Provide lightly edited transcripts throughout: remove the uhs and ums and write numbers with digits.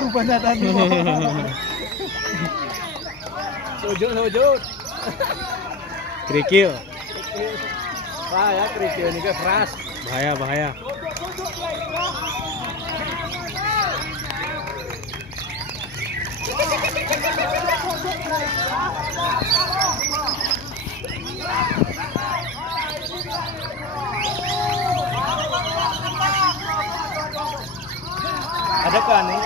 Rupanya tadi. Sujud. Kerikil. Wah ya kerikil ini ke keras. Bahaya. Ada kan nih?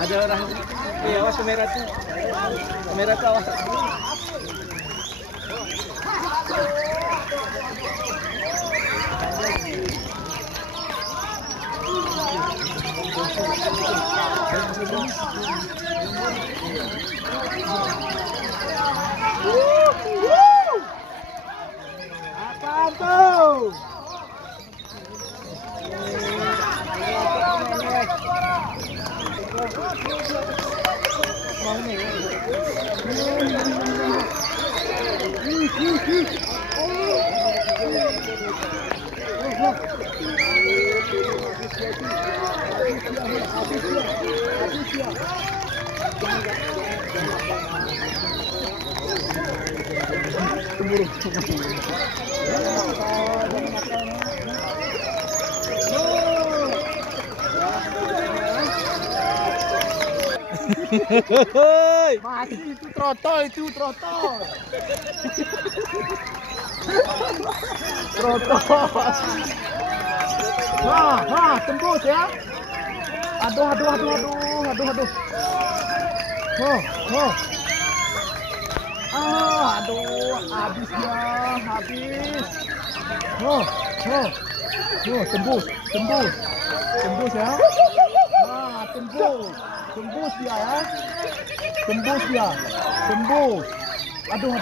Ada orang, awas kamera tuh, awas. Apaan tuh? Masih itu trotol. Nah, tembus ya. Aduh. Habis. Tembus ya. Nah, tembus dia ya. Tembus. Aduh,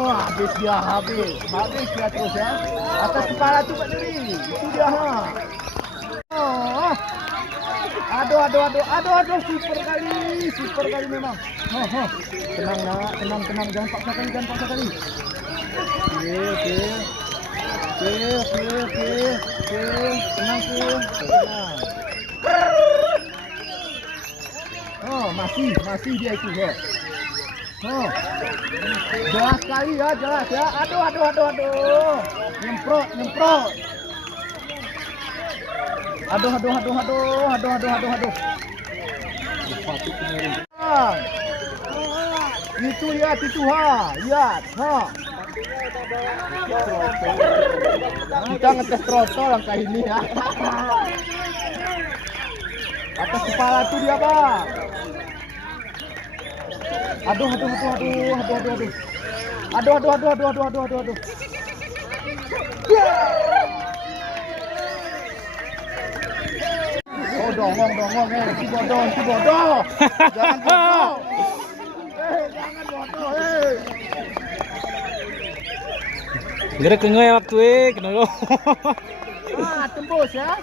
sadis dia. Aduh. Habis dia terus ya. Atas kepala tuh Pak Diri. Itu dia Aduh, super kali memang. Tenang, jangan paksa kali. Oke. Tenang. Masih dia itu. Jelas sekali ya. Aduh. Nyemprot. Aduh. Itu lihat itu lihat. Kita ngetes trotol langkah ini ya. Atas kepala tuh dia, Bang. Aduh. Oh, dongong si bodoh. Jangan bodoh. Gerak kengoy waktu kenapa? Tembus ya.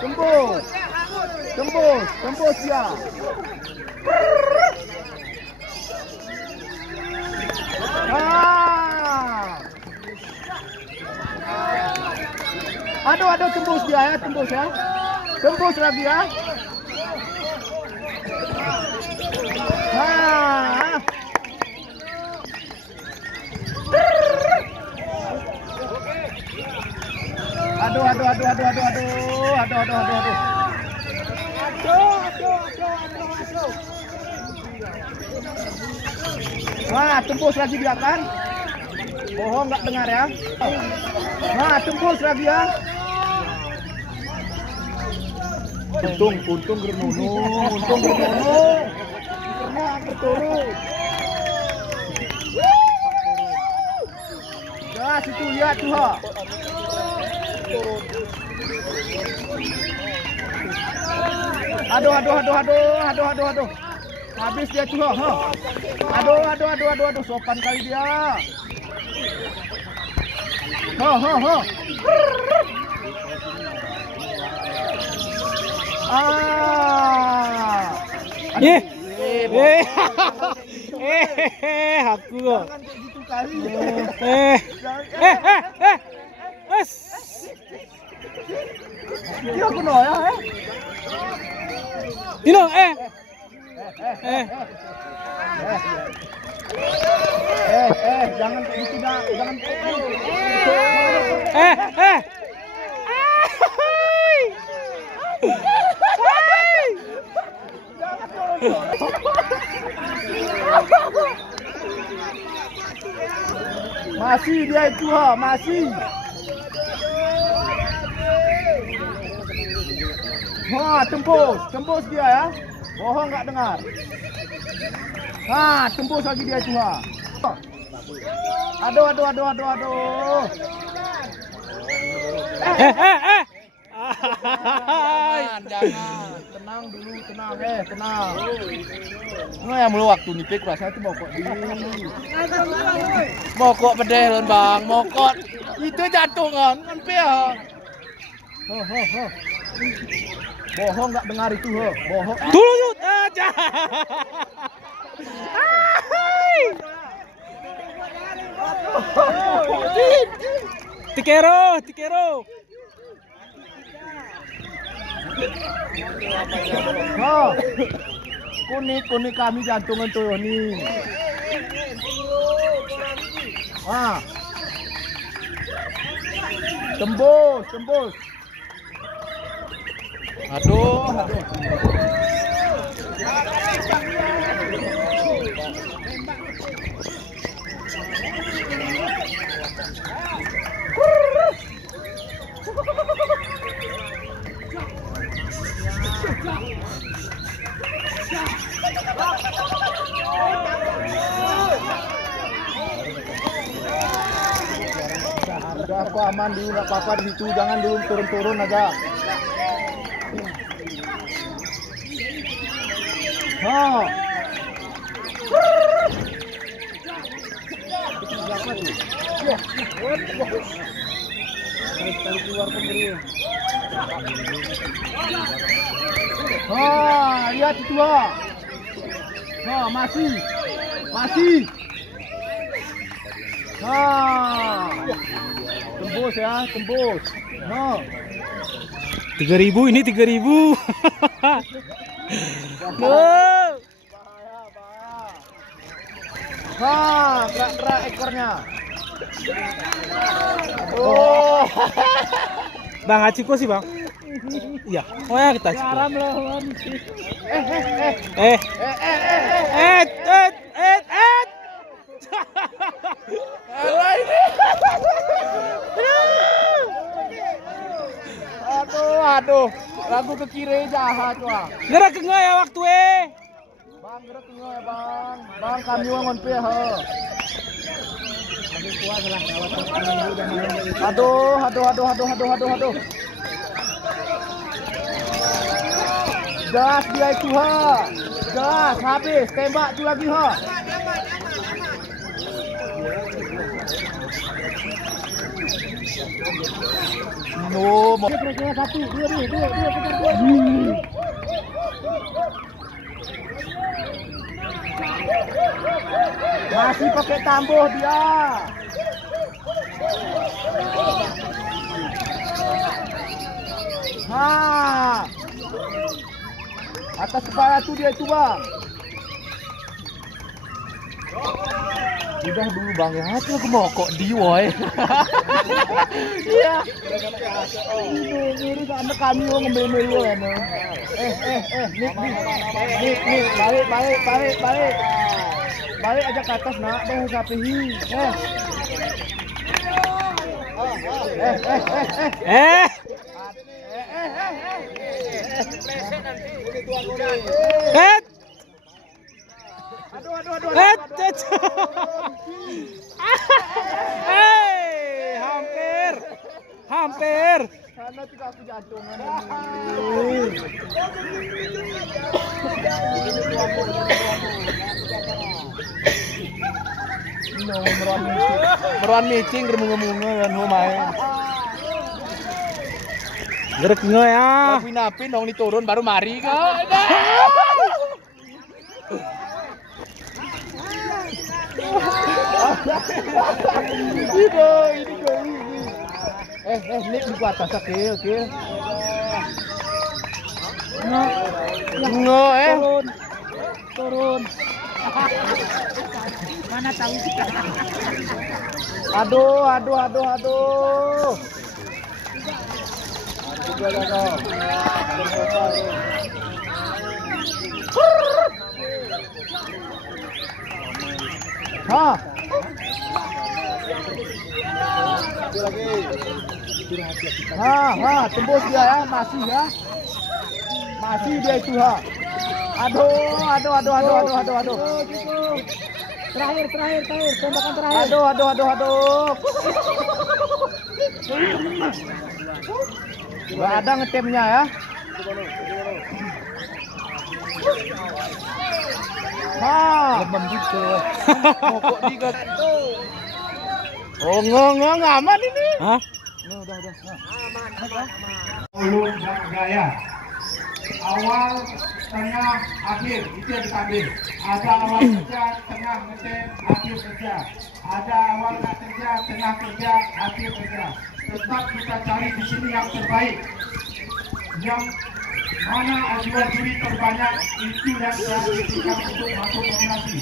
Tembus ya. Aduh, tembus dia ya. Tembus lagi ya. Aduh. Nah, tembus lagi dia kan. Bohong nggak dengar ya. Nah, tembus lagi ya. Untung gernono, untung gernono. Karena berturun. Ya, situ lihat tuh ha. Aduh. Habis dia tuh ha. Aduh, sopan kali dia. Ha. Aku kok. Jangan kayak gitu kali. Dia aku no ya, Dino, jangan kayak gitu dah, jangan kayak gitu. Masih dia itu ha, masih. Wah, tembus dia ya. Bohong nggak dengar. Nah, tembus lagi dia itu ha. Aduh. Jangan. Tenang dulu, tenang. Nah, yang melu waktu nipik rasanya itu mokok di. Mokok pedeh lon bang, mokok. Itu jantungan, kan ya. Ho. Bohong nggak dengar itu ho, bohong. Tuyut aja. Tikero. Oh, kunik kami jantungan tuh nih. Wah, tembus. Aduh. Udah aku aman dulu, nggak apa-apa di situ, jangan dulu turun aja. Oh. Lihat itu ha. Masih. Tembus ya, tembus. 3.000 ini 3.000. Bahaya. Gerak ekornya. Oh. Bang Aciko sih bang. Iya. Oh ya kita Aciko. Aduh, lagu ke kiri jahat wah. Gerak ke ya waktu Bang, gerak ke ya bang. Bang kami wangon pe ha. Aduh. Gas dia itu ha. Gas habis, tembak tu lagi ha. No, satu, dua. Masih pakai tambuh dia. Atas kepala tu dia itu bang. Udah dulu bang ya, itu aku mau kok di woy. Iya. Ini anak kami mau ngemil ya no. Nih, balik. Balik aja ke atas nak, bahu sapihi. Hampir. Karena tidak aku jantungan. Meruan meeting germunga-munga dan mau main. Gerak nge ya. Napin dong diturun baru mari kau. Ini kau. Ini di atas oke. Turun. Mana tahu kita. Aduh. Tembus dia ya, masih dia itu ha. Aduh. Terakhir, tembakan terakhir. Aduh. Gak ada ngetemnya ya. Pokok digat. Oh, ngong aman ini. Hah? Udah. Ulun dan gaya. Awal, tengah, akhir itu yang kita ambil. Ada awal kerja, tengah ngetem, akhir kerja. Ada awal nak kerja, tengah kerja, akhir kerja. Tetap kita cari di sini yang terbaik. Yang mana ajuan juri terbanyak itu yang saya berikan untuk masuk nominasi.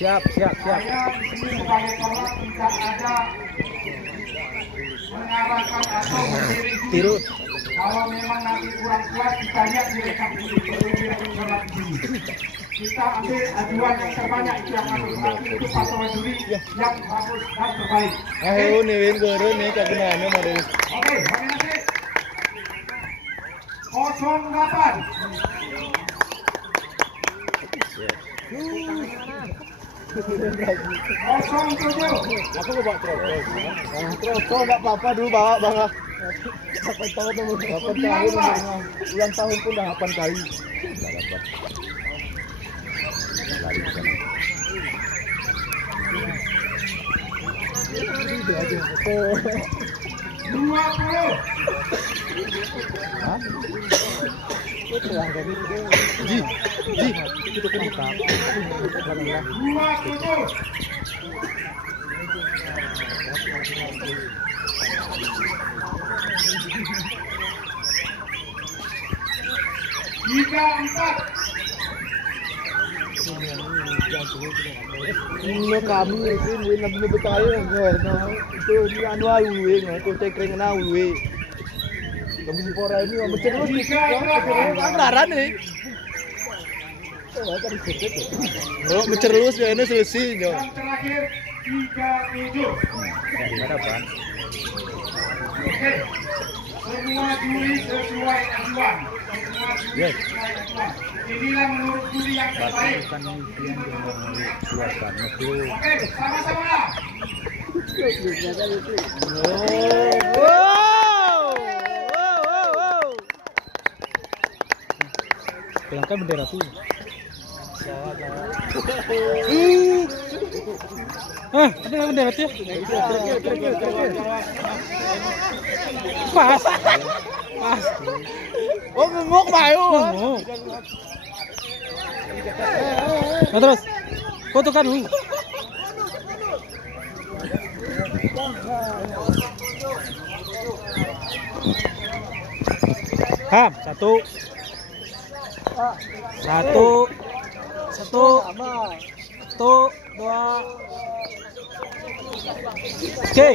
Siap. Saya di sini sebagai tolak tidak ada mengarahkan atau Tiru. Kalau memang nanti kurang kuat kita lihat di rekap ini. Kita ambil ajuan yang terbanyak itu yang masuk nanti itu patokan juri yang bagus dan terbaik. Nih win gurun nih kagunanya model. Oke, nominasi 08. Aku mau bawa trotol nggak apa-apa dulu bawa bang. 8 tahun ulang tahun pun udah 8 kali. Ini kami win lebih betaya itu di anu ayu itu cekring na uwe. Kami pora ini mencerus anggaran nih. Oh, mencerus ya ini selesai yo. Yang terakhir 37. Harapan. Oke. Semua juri sesuai ajuan. Yes. Inilah menurut juri yang terbaik. Oke, sama-sama. Pelangkan bendera tuh. Ada bendera tuh. Pas. Oh, nguk mayu. Nah, terus. Fotokan dulu. Satu, dua. Oke.